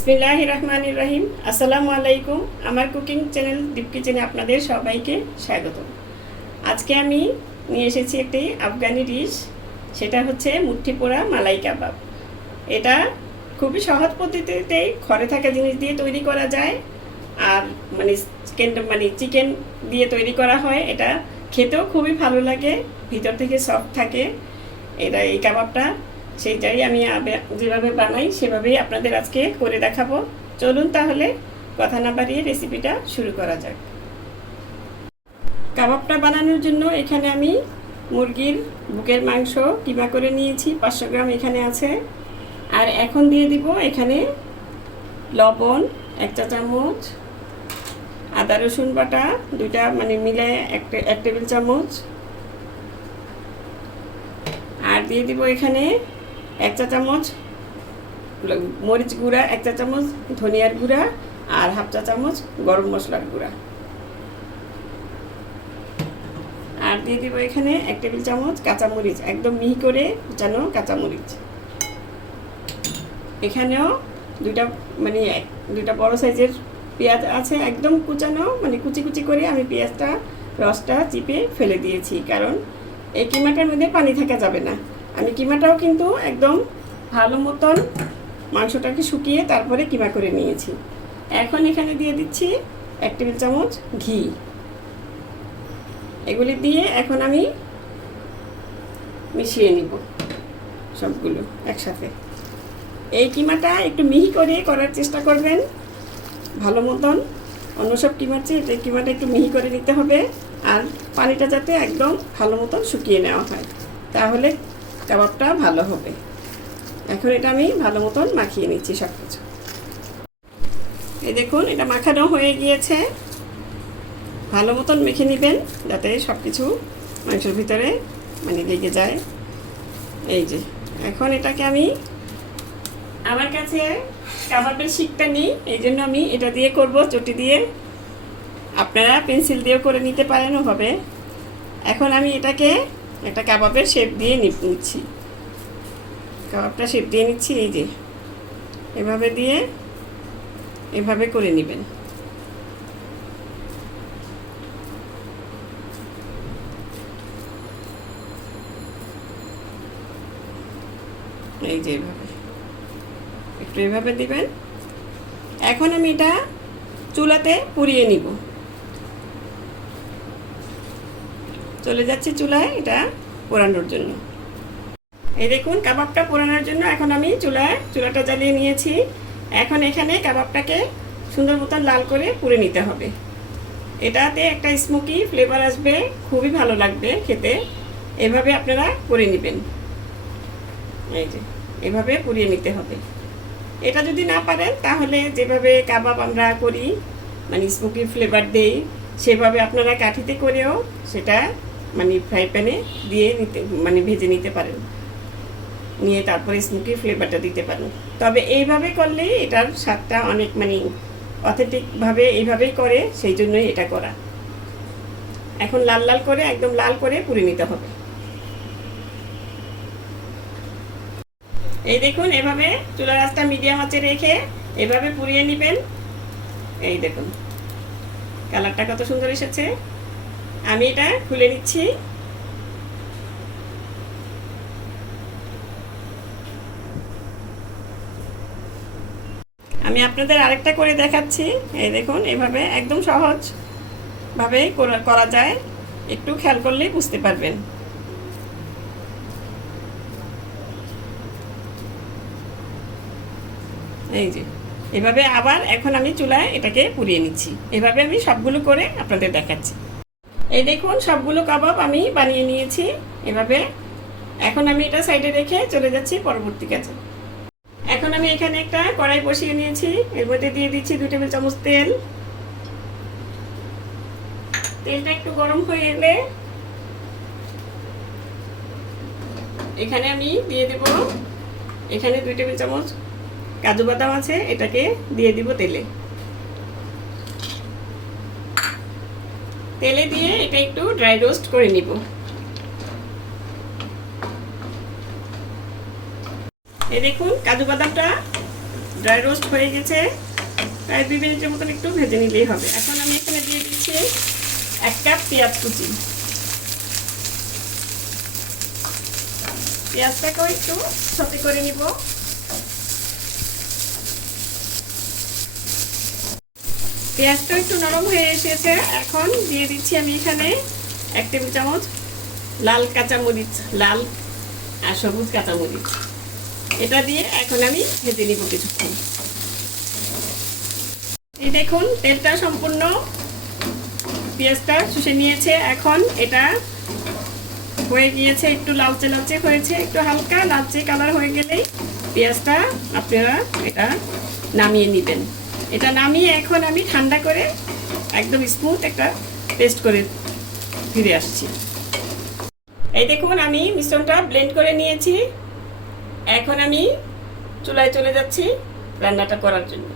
বিসমিল্লাহ রহমান রহিম। আসসালামু আলাইকুম। আমার কুকিং চ্যানেল দীপ কিচেনে আপনাদের সবাইকে স্বাগত। আজকে আমি নিয়ে এসেছি একটি আফগানি ডিশ, সেটা হচ্ছে মুঠি পোড়া মালাই কাবাব। এটা খুবই সহজ পদ্ধতিতেই ঘরে থাকা জিনিস দিয়ে তৈরি করা যায়, আর মানে চিকেন মানে চিকেন দিয়ে তৈরি করা হয়। এটা খেতেও খুবই ভালো লাগে, ভিতর থেকে সফট থাকে। এটা এই কাবাবটা সেইটাই আমি যেভাবে বানাই, সেভাবেই আপনাদের আজকে করে দেখাবো। চলুন তাহলে কথা না বাড়িয়ে রেসিপিটা শুরু করা যাক। কাবাবটা বানানোর জন্য এখানে আমি মুরগির বুকের মাংস কিমা করে নিয়েছি, পাঁচশো গ্রাম এখানে আছে। আর এখন দিয়ে দিব এখানে লবণ, এক চা চামচ, আদা রসুন বাটা, দুইটা মানে মিলে এক এক টেবিল চামচ। আর দিয়ে দিব এখানে এক চা চামচ মরিচ গুঁড়া, এক চা চামচ ধনিয়ার গুঁড়া আর হাফ চা চামচ গরম মশলার গুঁড়া। আর দিয়ে দিব এখানে এক টেবিল চামচ কাঁচামরিচ, একদম মিহি করে কুচানো কাঁচামরিচ। এখানেও দুইটা মানে দুইটা বড় সাইজের পেঁয়াজ আছে, একদম কুচানো মানে কুচি কুচি করে আমি পেঁয়াজটা, রসটা চিপে ফেলে দিয়েছি, কারণ এই কিমাটার মধ্যে পানি থাকা যাবে না। আমি কিমাটাও কিন্তু একদম ভালো মতন মাংসটাকে শুকিয়ে তারপরে কিমা করে নিয়েছি। এখন এখানে দিয়ে দিচ্ছি এক টেবিল চামচ ঘি। এগুলি দিয়ে এখন আমি মিশিয়ে নিব সবগুলো একসাথে। এই কিমাটা একটু মিহি করে করার চেষ্টা করবেন, ভালো মতন। অন্য সব কিমার চেয়ে এই কিমাটা একটু মিহি করে নিতে হবে, আর পানিটা যাতে একদম ভালো মতন শুকিয়ে নেওয়া হয়। তাহলে কাবাবটা ভালো হবে। এখন এটা আমি ভালো মতন মাখিয়ে নিচ্ছি সব কিছু এই দেখুন, এটা মাখানো হয়ে গিয়েছে। ভালো মতন মেখে নেবেন যাতে সব কিছু মাংসের ভিতরে মানে লেগে যায়। এই যে, এখন এটাকে আমি আমার কাছে কাবাবের শিকটা নেই, এই জন্য আমি এটা দিয়ে করব, চটি দিয়ে। আপনারা পেন্সিল দিয়েও করে নিতে পারেন ওভাবে। এখন আমি এটাকে একটা কাবাবের শেপ দিয়ে নিচ্ছি। কাবাবটা শেপ দিয়ে নিচ্ছি, এই যে। এভাবে দিয়ে এভাবে করে নেবেন। এই যে এভাবে। একটু এভাবে দিবেন। এখন আমি এটা চুলাতে পুড়িয়ে নিব। চলে যাচ্ছি চুলায় এটা পোড়ানোর জন্য। এই দেখুন, কাবাবটা পোড়ানোর জন্য এখন আমি চুলায়, চুলাটা জ্বালিয়ে নিয়েছি। এখন এখানে কাবাবটাকে সুন্দর মতন লাল করে পুড়ে নিতে হবে। এটাতে একটা স্মোকি ফ্লেভার আসবে, খুবই ভালো লাগবে খেতে। এভাবে আপনারা করে নেবেন। এই যে, এভাবে পুড়িয়ে নিতে হবে। এটা যদি না পারেন, তাহলে যেভাবে কাবাব আমরা করি মানে স্মোকি ফ্লেভার দেই, সেভাবে আপনারা কাঠিতে করেও সেটা মানে ফ্রাই প্যানে দিয়ে নিতে মানে ভেজে নিতে পারেন। নিয়ে তারপরে স্মোকি ফ্লেভারটা দিতে পারেন। তবে এইভাবে করলে এটার স্বাদটা অনেক মানে অথেন্টিকভাবে এইভাবেই করে, সেই জন্যই এটা করা। এখন লাল লাল করে, একদম লাল করে পুড়ে নিতে হবে। এই দেখুন, এভাবে চুলা আঁচটা মিডিয়াম আঁচে রেখে এভাবে পুড়িয়ে নেবেন। এই দেখুন, কালারটা কত সুন্দর এসেছে। আমি এটা খুলে নিচ্ছি। আমি আপনাদের আরেকটা করে দেখাচ্ছি। এই দেখুন, এভাবে একদম সহজ ভাবে করা- করা যায়। একটু খেয়াল করলেই বুঝতে পারবেন। এই যে, এভাবে আবার এখন আমি চুলায় এটাকে পুড়িয়ে নিচ্ছি। এভাবে আমি সবগুলো করে আপনাদের দেখাচ্ছি। এই দেখুন, সবগুলো কাবাব আমি বানিয়ে নিয়েছি এভাবে। এখন আমি এটা সাইডে রেখে চলে যাচ্ছি পরবর্তী কাজে। এখন আমি এখানে একটা কড়াই বসিয়ে নিয়েছি। এর মধ্যে দিয়ে দিচ্ছি দু টেবিল চামচ তেল। তেলটা একটু গরম হয়ে এলে এখানে আমি দিয়ে দেব, এখানে দুই টেবিল চামচ কাজু বাদাম আছে, এটাকে দিয়ে দিব তেলে। তেলে দিয়ে এটা একটু ড্রাই রোস্ট করে নিব। এই দেখুন, কাজু বাদামটা ড্রাই রোস্ট হয়ে গেছে। প্রায় দুই মিনিটের মতন একটু ভেজে নিলেই হবে। এখন আমি এখানে দিয়ে দিচ্ছি এক কাপ পেঁয়াজ কুচি। পেঁয়াজটাকেও একটু সতে করে নিব। পেঁয়াজটা একটু নরম হয়ে এসেছে। এখন দিয়ে দিচ্ছি আমি এখানে এক টেবিল চামচ লাল কাঁচামরিচ, লাল আর সবুজ কাঁচামরিচ। এটা দিয়ে এখন আমি ভেজে নিব কিছুক্ষণ। এই দেখুন, তেলটা সম্পূর্ণ পেঁয়াজটা শুষে নিয়েছে। এখন এটা হয়ে গিয়েছে, একটু লালচে লালচে হয়েছে, একটু হালকা লালচে কালার হয়ে গেলেই পেঁয়াজটা আপনারা এটা নামিয়ে নেবেন। এটা নামিয়ে এখন আমি ঠান্ডা করে একদম স্মুথ একটা পেস্ট করে ফিরে আসছি। এই দেখুন, আমি মিশ্রণটা ব্লেন্ড করে নিয়েছি। এখন আমি চুলায় চলে যাচ্ছি রান্নাটা করার জন্য।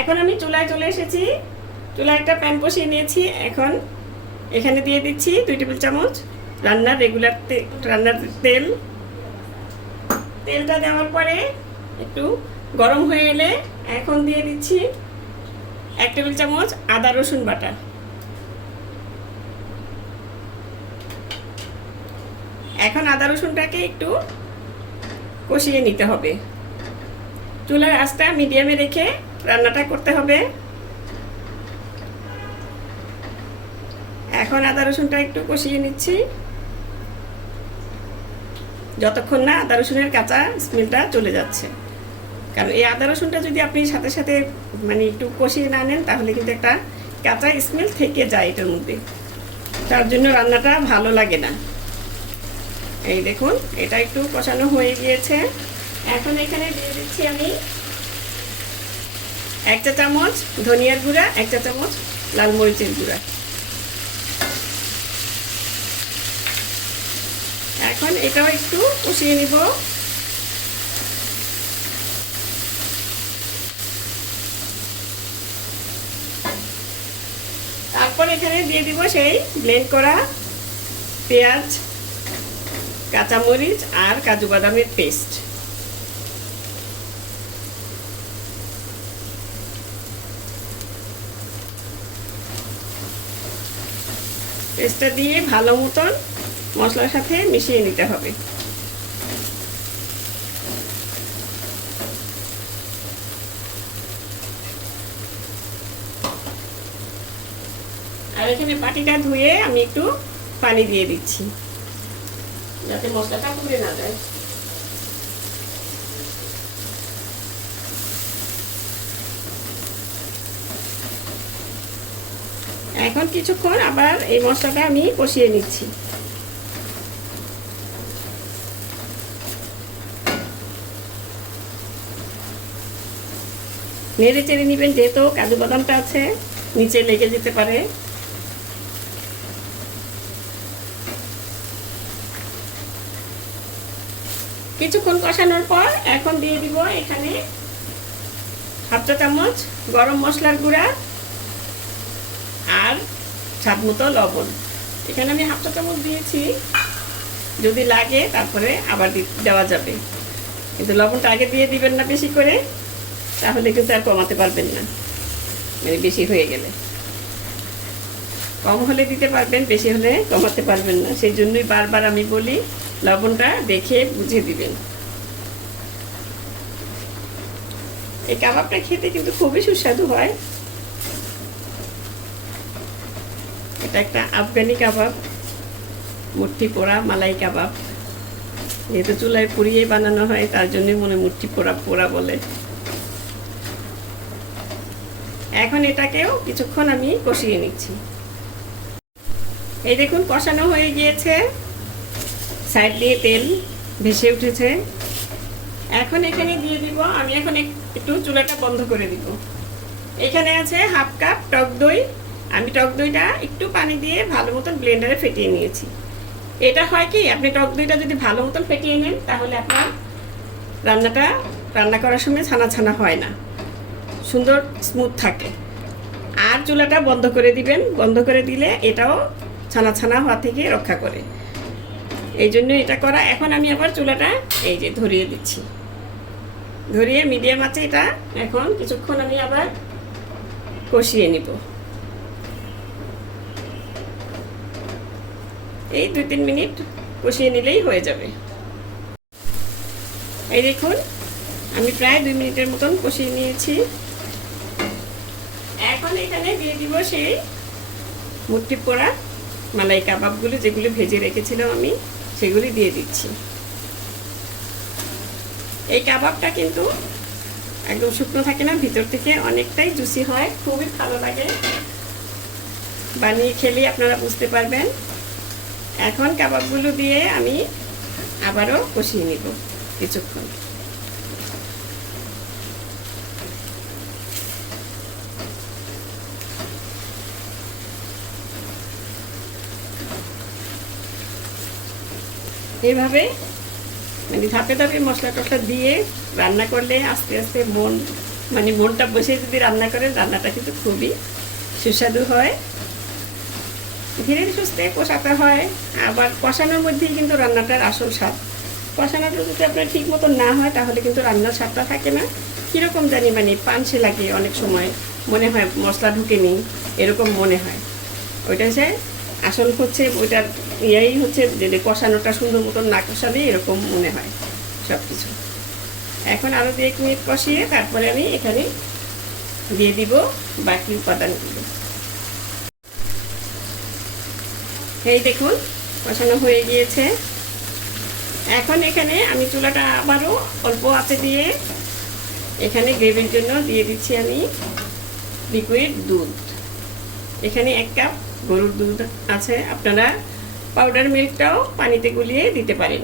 এখন আমি চুলায় চলে এসেছি। চুলায় একটা প্যান বসিয়ে নিয়েছি। এখন এখানে দিয়ে দিচ্ছি দুই টেবিল চামচ রান্নার রেগুলার রান্নার তেল। তেলটা দেওয়ার পরে একটু গরম হয়ে এলে এখন দিয়ে দিচ্ছি এক টেবিল চামচ আদা রসুন বাটা। এখন আদা রসুনটাকে একটু কষিয়ে নিতে হবে। চুলার আঁচটা মিডিয়ামে রেখে রান্নাটা করতে হবে। এখন আদা রসুনটা একটু কষিয়ে নিচ্ছি। যতক্ষণ না আদা রসুনের কাঁচা স্মেলটা চলে যাচ্ছে। কারণ এই আদা রসুনটা যদি আপনি সাথে সাথে মানে একটু কষিয়ে না নেন, তাহলে কিন্তু একটা কাঁচা স্মেল থেকে যায় এটার মধ্যে। তার জন্য রান্নাটা ভালো লাগে না। এই দেখুন, এটা একটু কষানো হয়ে গিয়েছে। এখন এখানে দিয়ে দিচ্ছি আমি এক চা চামচ ধনিয়ার গুঁড়া, এক চা চামচ লাল মরিচের গুঁড়া। এখন এটাও একটু কষিয়ে নিব। তারপর এখানে দিয়ে দিব সেই ব্লেন্ড করা পেঁয়াজ, কাঁচামরিচ আর কাজু বাদামের পেস্ট পেস্টটা দিয়ে ভালো মতন মশলার সাথে মিশিয়ে নিতে হবে। এখানে বাটিটা ধুয়ে আমি একটু পানি দিয়ে দিচ্ছি। যাতে মশলাটা পুড়ে না যায়। এখন কিছুক্ষণ আবার এই মশলাটা আমি কষিয়ে নিচ্ছি। নেড়ে চেড়ে নেবেন যেহেতু কাজু বাদামটা আছে নিচে লেগে যেতে পারে। কিছুক্ষণ কষানোর পর এখন দিয়ে দিব এখানে হাফ চা চামচ গরম মশলার গুঁড়া আর স্বাদ মতো লবণ। এখানে আমি হাফ চা চামচ দিয়েছি। যদি লাগে তারপরে আবার দেওয়া যাবে। কিন্তু লবণটা আগে দিয়ে দিবেন না বেশি করে, তাহলে কিন্তু আর কমাতে পারবেন না। মানে বেশি হয়ে গেলে। কম হলে দিতে পারবেন, বেশি হলে কমাতে পারবেন না। সেই জন্যই বারবার আমি বলি লবণটা দেখে বুঝে দিবেন। এই কাবাবটা খেতে কিন্তু খুবই সুস্বাদু হয়। এটা একটা আফগানি কাবাব, মুঠি পোড়া মালাই কাবাব। যেহেতু চুলায় পুড়িয়ে বানানো হয়, তার জন্যই মনে মুঠি পোড়া পোড়া বলে। এখন এটাকেও কিছুক্ষণ আমি কষিয়ে নিচ্ছি। এই দেখুন, কষানো হয়ে গিয়েছে। সাইড দিয়ে তেল ভেসে উঠেছে। এখন এখানে দিয়ে দিব, আমি এখন একটু চুলাটা বন্ধ করে দিব। এখানে আছে হাফ কাপ টক দই। আমি টক দইটা একটু পানি দিয়ে ভালো মতন ব্লেন্ডারে ফেটিয়ে নিয়েছি। এটা হয় কি, আপনি টক দইটা যদি ভালো মতন ফেটিয়ে নেন, তাহলে আপনার রান্নাটা রান্না করার সময় ছানা ছানা হয় না। সুন্দর স্মুথ থাকে। আর চুলাটা বন্ধ করে দিবেন। বন্ধ করে দিলে এটাও ছানা ছানা হওয়া থেকে রক্ষা করে। এই জন্য এটা করা। এখন আমি আবার চুলাটা এই যে ধরিয়ে দিচ্ছি। ধরিয়ে মিডিয়াম আছে এটা। এখন কিছুক্ষণ আমি আবার কষিয়ে নিব। এই দুই তিন মিনিট কষিয়ে নিলেই হয়ে যাবে। এই দেখুন, আমি প্রায় দুই মিনিটের মতন কষিয়ে নিয়েছি। এখন এখানে দিয়ে দিব সেই মুট্টি পোড়া, মালাই কাবাবগুলো যেগুলো ভেজে রেখেছিলাম আমি। সেগুলি দিয়ে দিচ্ছি। এই কাবাবটা কিন্তু একদম শুকনো থাকে না, ভিতর থেকে অনেকটাই জুসি হয়, খুবই ভালো লাগে। বানিয়ে খেলে আপনারা বুঝতে পারবেন। এখন কাবাবগুলো দিয়ে আমি আবারও কষিয়ে নিব কিছুক্ষণ। এইভাবে মানে ধাপে ধাপে মশলা টশলা দিয়ে রান্না করলে আস্তে আস্তে মন মানে মনটা বসে যদি রান্না করেন রান্নাটা কিন্তু খুবই সুস্বাদু হয়। ধীরে সুস্থে কষাতে হয়। আবার কষানোর মধ্যেই কিন্তু রান্নাটার আসল স্বাদ। কষানোটা যদি আপনার ঠিক মতো না হয়, তাহলে কিন্তু রান্নার স্বাদটা থাকে না। কীরকম জানি মানে পানসে লাগে অনেক সময়। মনে হয় মশলা ঢুকে নেই এরকম মনে হয়। ওইটা হচ্ছে আসল হচ্ছে ওইটার ইয়েই হচ্ছে যে কষানোটা সুন্দর মতন না কষালে এরকম মনে হয় সব কিছু এখন আরও দু এক মিনিট কষিয়ে তারপরে আমি এখানে দিয়ে দিব বাকি উপাদানগুলো। এই দেখুন, কষানো হয়ে গিয়েছে। এখন এখানে আমি চুলাটা আবারও অল্প আঁচে দিয়ে এখানে গ্রেভির জন্য দিয়ে দিচ্ছি আমি লিকুইড দুধ। এখানে এক কাপ গরুর দুধ আছে, আপনারা পাউডার মিল্কটাও পানিতে গুলিয়ে দিতে পারেন।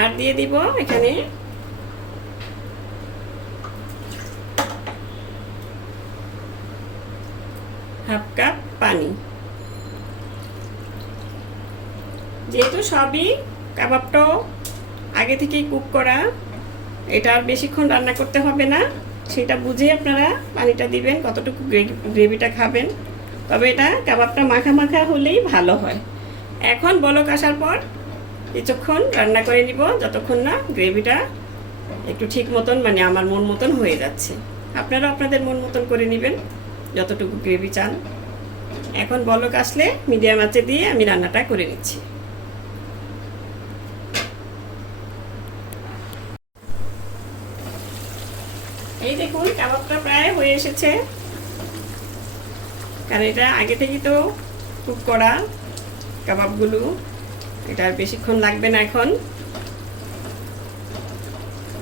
আর দিয়ে দিব এখানে হাফ কাপ পানি। যেহেতু সবই কাবাবটাও আগে থেকেই কুক করা। এটা আর বেশিক্ষণ রান্না করতে হবে না। সেটা বুঝে আপনারা পানিটা দিবেন, কতটুকু গ্রেভিটা খাবেন। তবে এটা কাবাবটা মাখা মাখা হলেই ভালো হয়। এখন বলক আসার পর কিছুক্ষণ রান্না করে নিব, যতক্ষণ না গ্রেভিটা একটু ঠিক মতন মানে আমার মন মতন হয়ে যাচ্ছে। আপনারা আপনাদের মন মতন করে নেবেন, যতটুকু গ্রেভি চান। এখন বলক আসলে মিডিয়াম আঁচে দিয়ে আমি রান্নাটা করে নিচ্ছি। এই দেখুন, কাবাবটা প্রায় হয়ে এসেছে। কারণ এটা আগে থেকেই তো কুক করা কাবাবগুলো। এটা আর বেশিক্ষণ লাগবে না এখন।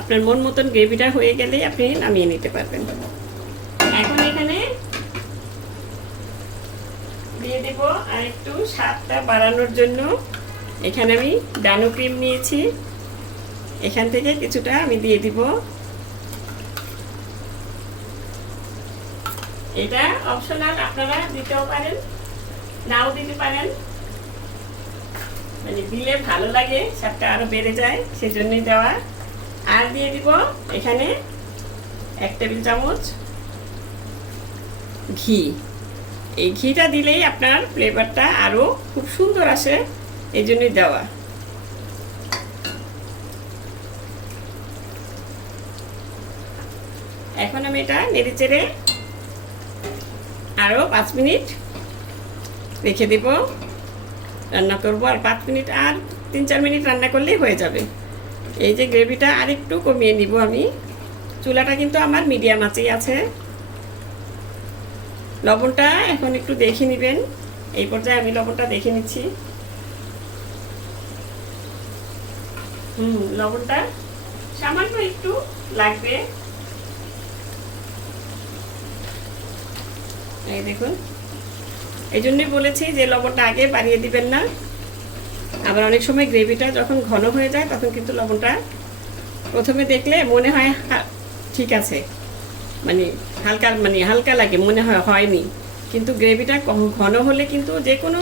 আপনার মন মতন গ্রেভিটা হয়ে গেলেই আপনি নামিয়ে নিতে পারবেন। এখন এখানে দিয়ে দেব আর একটু স্বাদটা বাড়ানোর জন্য। এখানে আমি ডানো ক্রিম নিয়েছি। এখান থেকে কিছুটা আমি দিয়ে দিব। এটা অপশনাল আপনারা দিতেও পারেন, নাও দিতে পারেন। মানে দিলে ভালো লাগে, স্বাদটা আরও বেড়ে যায়, সেজন্যই দেওয়া। আর দিয়ে দিব এখানে এক টেবিল চামচ ঘি। এই ঘিটা দিলেই আপনার ফ্লেভারটা আরও খুব সুন্দর আসে এই জন্যই দেওয়া। এখন আমি এটা নেড়ে চেড়ে আরও পাঁচ মিনিট রেখে দেব। রান্না করব আর পাঁচ মিনিট আর তিন চার মিনিট রান্না করলেই হয়ে যাবে। এই যে গ্রেভিটা আর একটু কমিয়ে নিব আমি। চুলাটা কিন্তু আমার মিডিয়াম আঁচেই আছে। লবণটা এখন একটু দেখে নেবেন। এই পর্যায়ে আমি লবণটা দেখে নিচ্ছি। হুম, লবণটা সামান্য একটু লাগবে। এই দেখুন। এই জন্যই বলেছি যে লবণটা আগে বাড়িয়ে দিবেন না। আবার অনেক সময় গ্রেভিটা যখন ঘন হয়ে যায়, তখন কিন্তু লবণটা প্রথমে দেখলে মনে হয় ঠিক আছে। মানে হালকা মানে হালকা লাগে, মনে হয় হয়নি। কিন্তু গ্রেভিটা ঘন হলে কিন্তু যে কোনো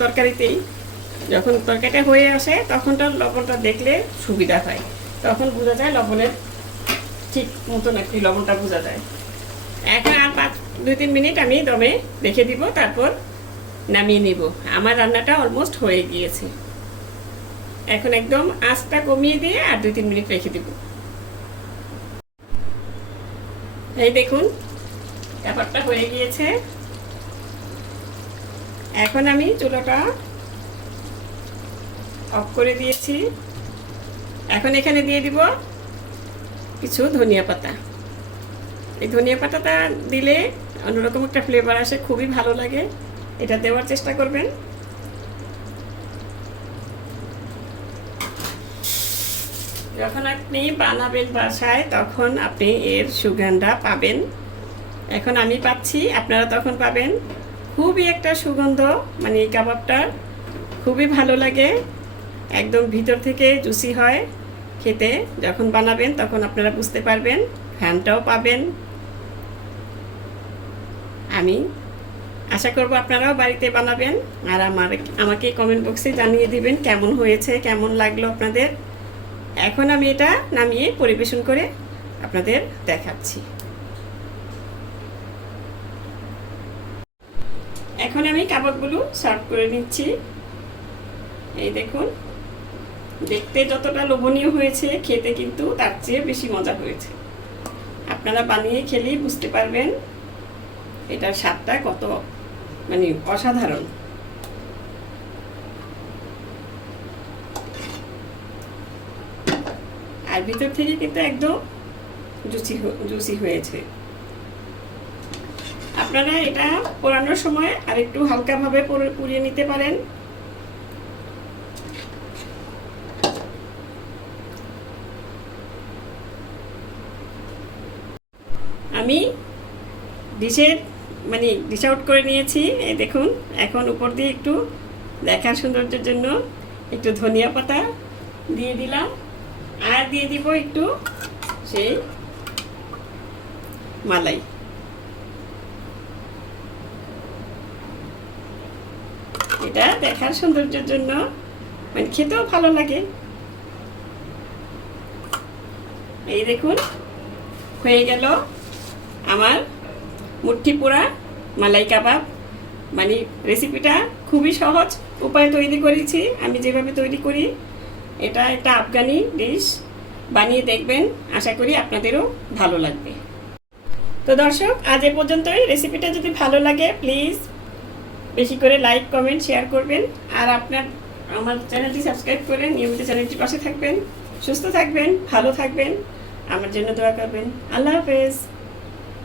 তরকারিতেই যখন তরকারিটা হয়ে আসে, তখনটা লবণটা দেখলে সুবিধা হয়। তখন বোঝা যায় লবণের ঠিক মতন একটি লবণটা বোঝা যায়। এখন আর পাঁচ দুই তিন মিনিট আমি দমে রেখে দিব, তারপর নামিয়ে নিব। আমার রান্নাটা অলমোস্ট হয়ে গিয়েছে। এখন একদম আঁচটা কমিয়ে দিয়ে আর দুই তিন মিনিট রেখে দিব। এই দেখুন, ব্যাপারটা হয়ে গিয়েছে। এখন আমি চুলোটা অফ করে দিয়েছি। এখন এখানে দিয়ে দিব কিছু ধনিয়া পাতা। এই ধনিয়া পাতাটা দিলে অন্যরকম একটা ফ্লেভার আসে, খুবই ভালো লাগে। এটা দেওয়ার চেষ্টা করবেন। যখন আপনি বানাবেন বাসায়, তখন আপনি এর সুগন্ধটা পাবেন। এখন আমি পাচ্ছি, আপনারা তখন পাবেন। খুবই একটা সুগন্ধ মানে এই কাবাবটার খুবই ভালো লাগে। একদম ভিতর থেকে জুসি হয় খেতে। যখন বানাবেন, তখন আপনারা বুঝতে পারবেন ফ্যানটাও পাবেন। আমি আশা করব আপনারাও বাড়িতে বানাবেন আর আমার আমাকে কমেন্ট বক্সে জানিয়ে দিবেন কেমন হয়েছে, কেমন লাগল আপনাদের। এখন আমি এটা নামিয়ে পরিবেশন করে আপনাদের দেখাচ্ছি। এখন আমি কাবাবগুলো সার্ভ করে নিচ্ছি। এই দেখুন, দেখতে যতটা লোভনীয় হয়েছে, খেতে কিন্তু তার চেয়ে বেশি মজা হয়েছে। আপনারা বানিয়ে খেলেই বুঝতে পারবেন এটার স্বাদটা কত মানে অসাধারণ। আর ভিতর থেকে কিন্তু একদম জুসি জুসি হয়েছে। আপনারা এটা পোড়ানোর সময় আর একটু হালকাভাবে পুড়িয়ে নিতে পারেন। আমি ডিশের মানে ডিশ আউট করে নিয়েছি। এই দেখুন, এখন উপর দিয়ে একটু দেখার সৌন্দর্যের জন্য একটু ধনিয়া পাতা দিয়ে দিলাম। আর দিয়ে দিব একটু সেই মালাই। এটা দেখার সৌন্দর্যের জন্য মানে খেতেও ভালো লাগে। এই দেখুন, হয়ে গেল আমার মুঠি পোড়া মালাই কাবাব। মানে রেসিপিটা খুবই সহজ উপায়ে তৈরি করেছি। আমি যেভাবে তৈরি করি, এটা একটা আফগানি ডিশ বানিয়ে দেখবেন, আশা করি আপনাদেরও ভালো লাগবে। তো দর্শক, আজ এ পর্যন্তই। রেসিপিটা যদি ভালো লাগে প্লিজ বেশি করে লাইক কমেন্ট শেয়ার করবেন। আর আপনার, আমার চ্যানেলটি সাবস্ক্রাইব করে নিয়মিত চ্যানেলটির পাশে থাকবেন। সুস্থ থাকবেন, ভালো থাকবেন। আমার জন্য দোয়া করবেন। আল্লাহ হাফেজ।